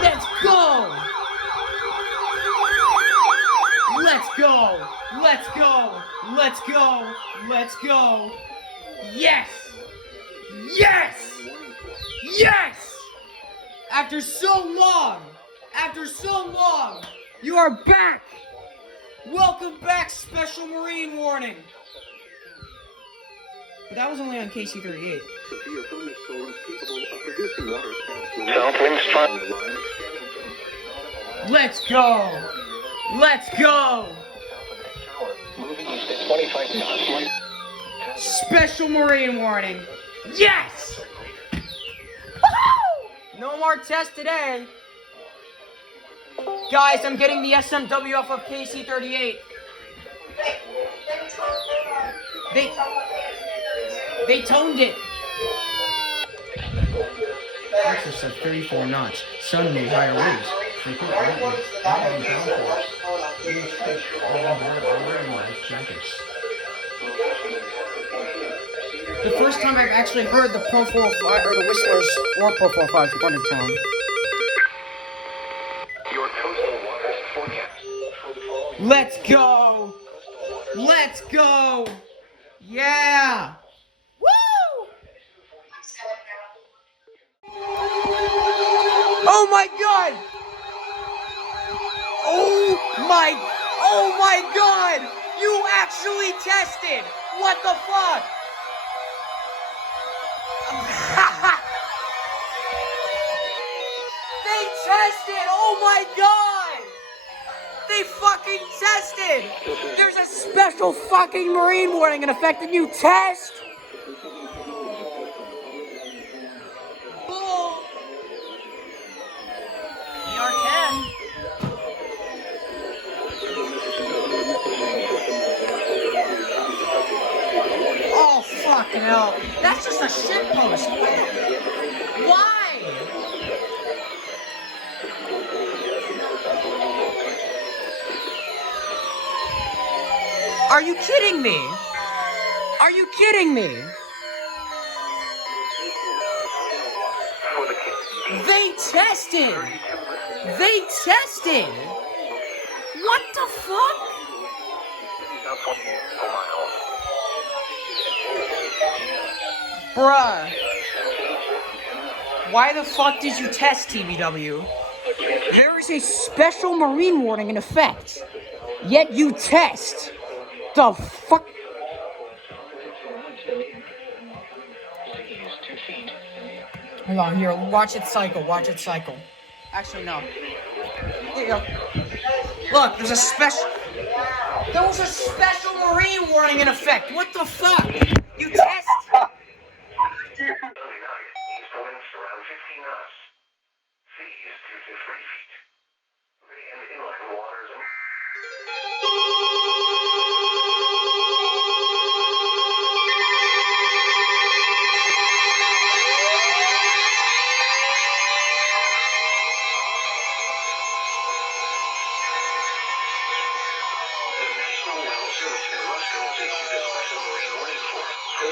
Let's go! Let's go! Let's go! Let's go! Let's go! Yes! Yes! Yes! After so long, you are back! Welcome back, Special Marine Warning! But that was only on KC-38. Let's go! Let's go! Special Marine Warning! Yes! Woo-hoo! No more tests today. Guys, I'm getting the SMWF of KC-38. They toned it. Pressure set 34 knots. Sun made higher winds. Frequent lightning. Heavy downpours. Huge fish all on board are wearing life jackets. The first time I've actually heard the Pro 405 or the Whistlers or Pro 405 running tone. Your coastal waters forecast. Let's go! Let's go! Yeah! Woo! Oh my god! Oh my god! You actually tested! What the fuck? They tested! Oh my god! They fucking tested! There's a special fucking Marine warning in effect and you test? Bull! ER10. Oh fucking hell. That's just a shitpost. Why? Are you kidding me? Are you kidding me? They tested! They tested! What the fuck? Bruh. Why the fuck did you test, TBW? There is a special Marine warning in effect. Yet you test. The fuck? Hold on, here, watch it cycle, Actually, no. Here you go. Look, there was a special Marine warning in effect. What the fuck? You test? Service in Moscow will take you to Special Marine Warning for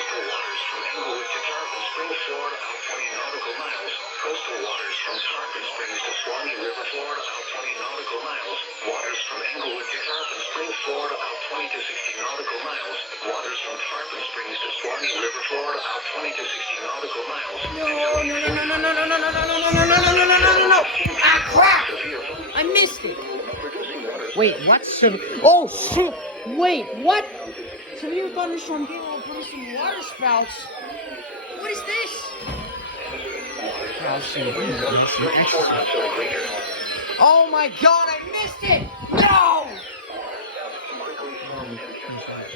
Coastal waters from Englewood to Tarpon Springs, Florida, out 20 nautical miles. Coastal waters from Tarpon Springs to Swanee River, Florida, out 20 nautical miles. Waters from Englewood to Tarpon Springs, Florida, out 20 to 60 nautical miles. Waters from Tarpon Springs to Swanee River, Florida, out 20 to 60 nautical miles. No. Ah, crap! I missed it. Wait, what? Oh, shit. Wait, what? Severe thunderstorm came out producing water spouts. What is this? Oh my god, I missed it! No!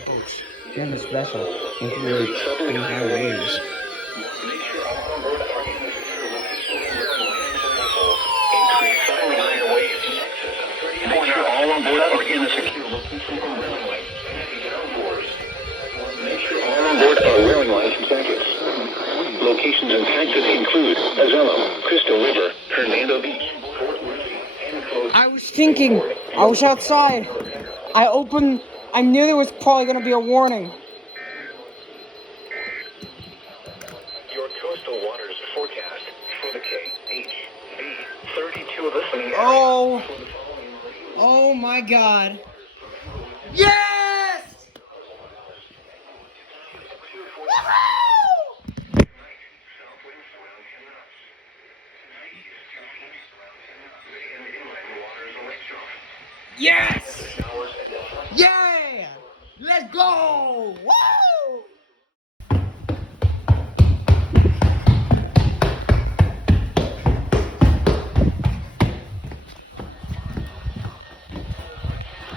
Folks, during the special, include high waves. All on board are in a secure location. Make sure all on board are wearing life jackets. Locations in Texas include Azelo, Crystal River, Hernando Beach. I was outside. I knew there was probably going to be a warning. Your coastal waters forecast for the KHV 32 listening. Oh my god. Yes! Woohoo! Yes! Yeah! Let's go! Woo!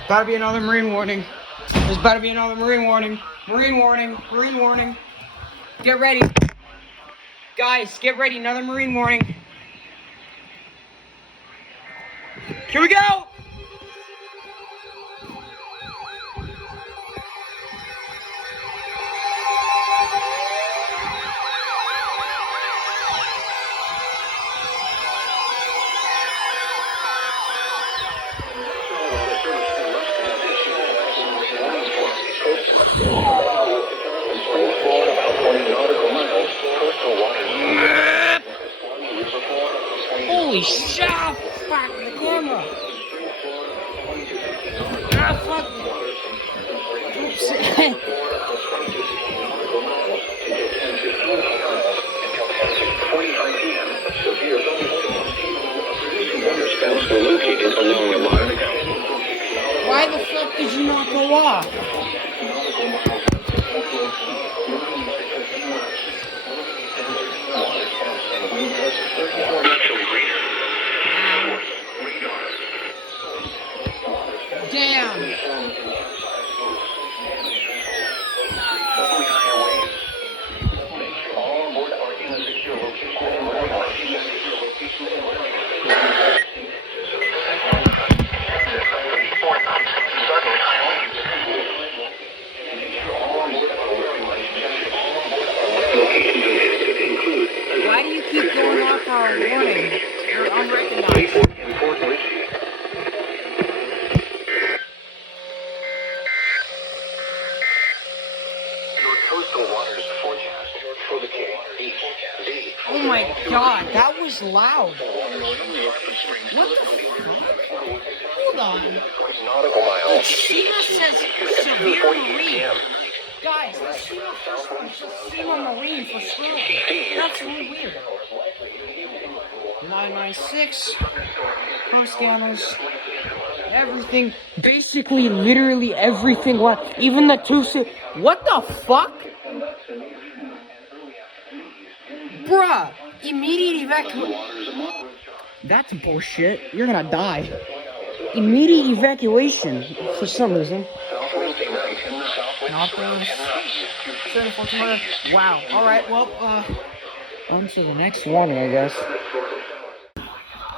About to be another marine warning. There's about to be another marine warning. Marine warning. Marine warning. Get ready. Guys, get ready. Another marine warning. Here we go! Holy shit! Fuck the camera! Ah, fuck! Oops. Why the fuck did you not go off? Damn! Why do you keep going off our warning? You're unrecognized. Oh my god, that was loud. What the fuck? Hold on. The SEMA says severe marine. Guys, the SEMA first one says SEMA marine for sure. That's really weird. 996, coast scanners, everything, basically, literally everything. Even the what the fuck? Bruh, immediate evacuation. That's bullshit. You're gonna die. Immediate evacuation for some reason. Wow. Alright, well, on to the next warning, I guess.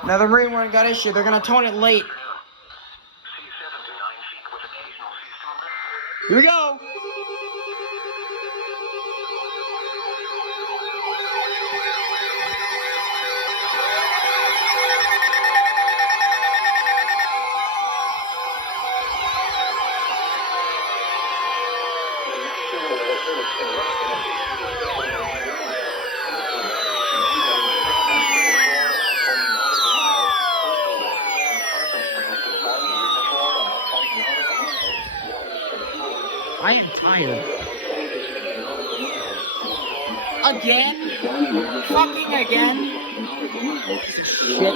Another marine warning got issued. They're gonna tone it late. Here we go. tired. Again? Fucking again? Shit.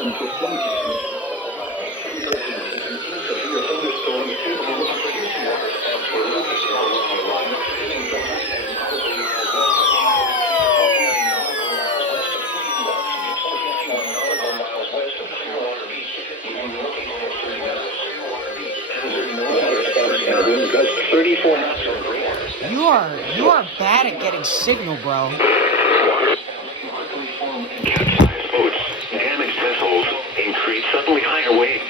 You are bad at getting signal, bro. Capsized boats, damaged vessels, increased suddenly higher waves.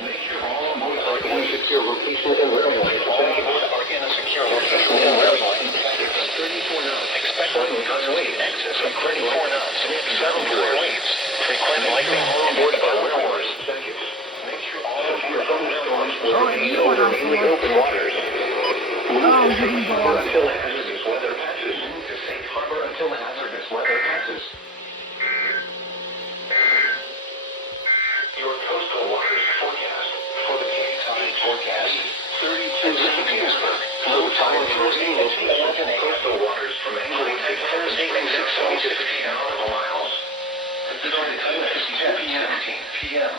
Make sure all boats are in secure locations and railways. All boats are in a secure location and railways. 34 knots. Expect suddenly higher waves. Excess of 34 knots. 7 waves. Frequent lightning aboard by whalers. Make sure all of your thunderstorms will remain over in the open waters. Oh, you can go off. Until hazardous weather passes. Move to safe harbor until hazardous weather passes. Your coastal waters forecast for the Cape Tide forecast. 32 St. Petersburg. Low tide foreseen in coastal waters from Anglin to Thursday 6 to 15 nautical miles. The tide is 2 p.m.